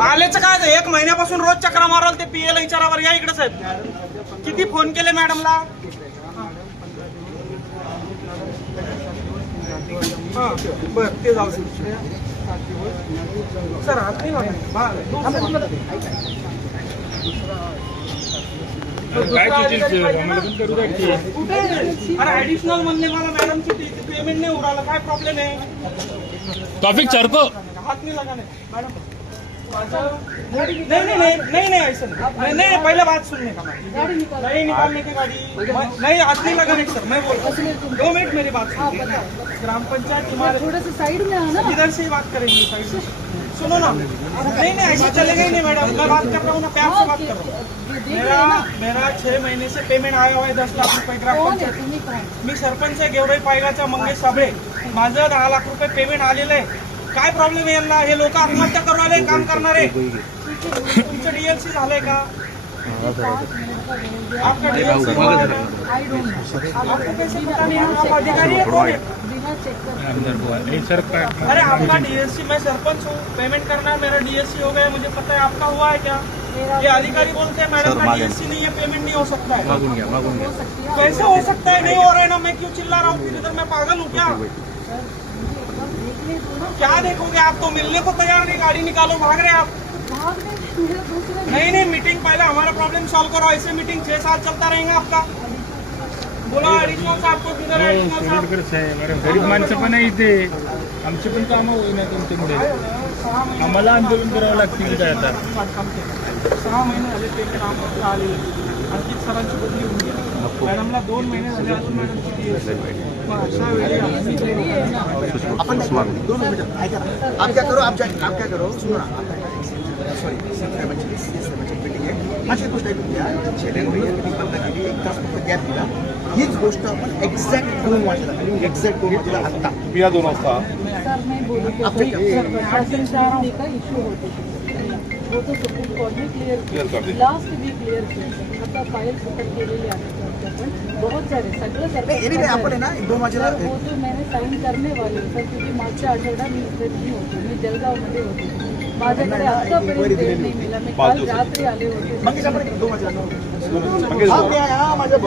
आलेचं काय 1 महिन्यापासून रोज चक्रा माराल ते पीएला विचारावर या इकडे साहेब. किती फोन केले मॅडमला. बर ते जाऊ सर. हात नाही ऍडिशनल म्हणले मला मॅडमची पेमेंट नाही उडाला. काय प्रॉब्लेम आहे. टॉपिक चरको हाथ नहीं लगाने मैडम. नहीं ऐसा नहीं. पहले बात सुनने का. नहीं निकालने की गाड़ी नहीं. हाथ नहीं लगाने सर. मैं बोलता हूँ 2 मिनट मेरी बात सुनिए. ग्राम पंचायत तुम्हारे थोड़ा सा साइड में आना. इधर से ही बात करेंगे. साइड से सुनो ना. नहीं ऐसे चलेगा ही नहीं मैडम. मैं बात कर रहा हूँ ना. प्यार से बात कर रहा हूँ. मेरा 6 महीने से पेमेंट आया हुआ है 10 लाख रुपये ग्राम पंचायत. मी सरपंच आहे गेवराई पायगाचा मंगेश साबळे. माझं 10 लाख रुपये पेमेंट आलेलं आहे. काय प्रॉब्लेम आहे यांना. हे लोक आत्महत्या करू आले काम करणारे. तुमचं डीएलसी झालंय का. आपका डीएलसी आपको कैसे पता नहीं. आप अधिकारी है कौन है. अरे आपका डीएससी. मैं सरपंच हूँ. पेमेंट करना है. मेरा डीएससी हो गया. मुझे पता है. आपका हुआ है क्या. ये अधिकारी बोलते हैं मैडम का डीएससी नहीं है पेमेंट नहीं हो सकता है. कैसे हो सकता है. नहीं हो रहा है ना. मैं क्यों चिल्ला रहा हूँ फिर इधर. मैं पागल हूँ क्या. क्या देखोगे आप. तो मिलने को तैयार नहीं. गाड़ी निकालो भाग रहे आप. नहीं मीटिंग पहले हमारा प्रॉब्लम सॉल्व करो. ऐसे मीटिंग 6 साल चलता रहेगा आपका. बोला एडिशनल साहब को किधर है. गरीब माणसं पण आहे इथे. आमचे पण कामं होईना तुमच्यामुळे. आम्हाला आंदोलन करावं लागतील काय आता. 6 महिने झाले पेमेंट आमचं आलेलं. अंकित सरांची बदली होऊन गेली. मॅडमला 2 महिने झाले अजून मॅडमची अशा वेळी अपन 2 मिनट ऐका. आप क्या करो. आप क्या करो. सुनो ना. सॉरी मीटिंग आहे. माझी गोष्ट ऐकून घ्या. एक तास फक्त गॅप दिला. हीच गोष्ट आपण एक्झॅक्ट 2 वाजता एक्झॅक्ट 2 वाजता आत्ता या 2 वाजता सर मैं बोलूँ का इशू होते वो तो सुप्रीम कोर्ट ने क्लियर कर लास्ट वीक क्लियर किया. आता फाईल सतत केलेली आहे पण बहुत सारे सगळं आपण आहे ना 2 वाजेला. वो तो मैंने साइन करने वाले सर क्योंकि मागच्या आठवड्यात मी इथे नाही होते. मी जळगावमध्ये होते. माझ्याकडे आतापर्यंत वेळ नाही मिळाला. मी काल रात्री आले होते. मग आपण 2 वाजेला. माझ्या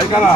ऐका ना.